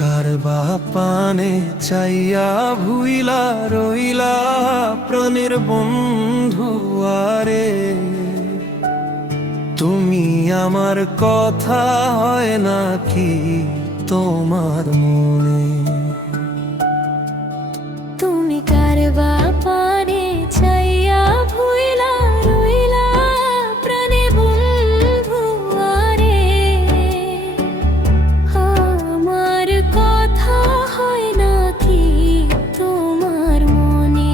কারবা পানে চাইয়া ভুইলা রইলা প্রাণের বন্ধু আরে, তুমি আমার কথা হয় নাকি তোমার মনে? তুমি কারবা পানে চাইয়া ভুইলা রইলা প্রাণে বন্ধু আরে, আমার কথা হয় নাকি তোমার মনে?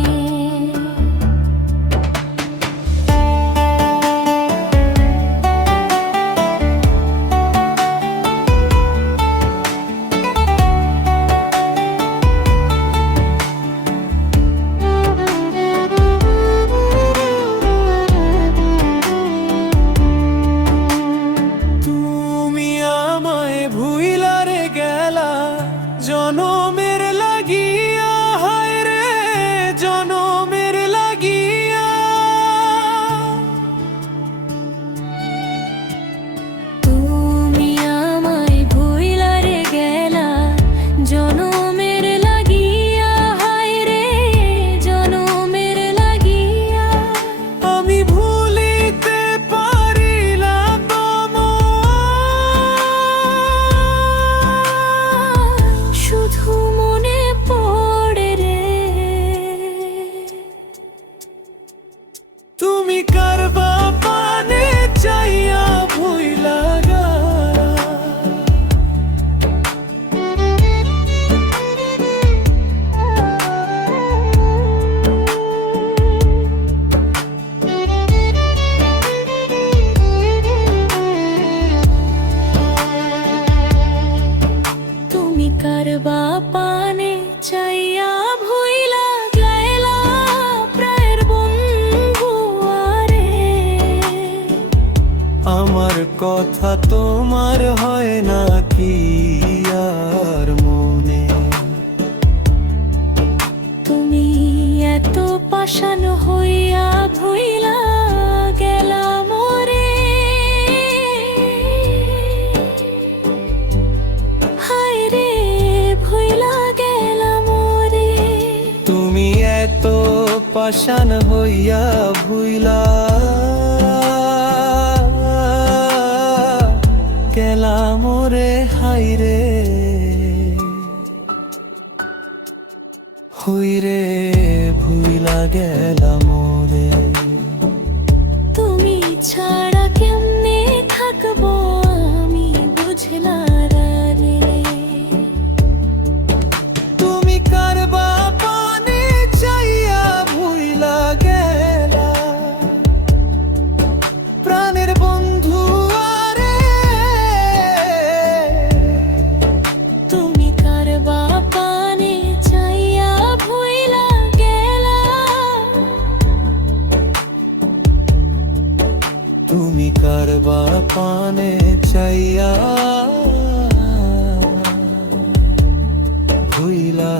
জনমের লাগিয়া হায় রে জনমের লাগিয়া, তুমি আমায় ভুইলা রে গেলা জনমের লাগিয়া হায় রে জনমের লাগিয়া, আমি ভুলিতে পারিলাম শুধু মনে পড়ে রে তুমি কারবা পানে চাইয়া ভুইলা গা। তুমি কারবা পানে চাইয়া ভুইলা গেলা প্রায়ের বন্ধু আরে, আমার কথা তোমার হয় নাকি আর মনে? তুমি এত পাষাণ হইয়া ভুইলা গেলা মোরে, হায় রে ভুইলা গেলা মোরে। তুমি এত পাষাণ হইয়া ভুইলা গেলা মোরে হায় রে, হই রে ভুইলা গেলা মোরে। তুমি ছাড়া কেমনে থাকবো আমি বুঝলা রে, তুমি কারবা পানে চাইয়া ভুইলা গেলা প্রাণের বন্ধু আরে, তুমি কারবা পানে চাইয়া ভুইলা গেলা, তুমি কারবা পানে চাইয়া ভুইলা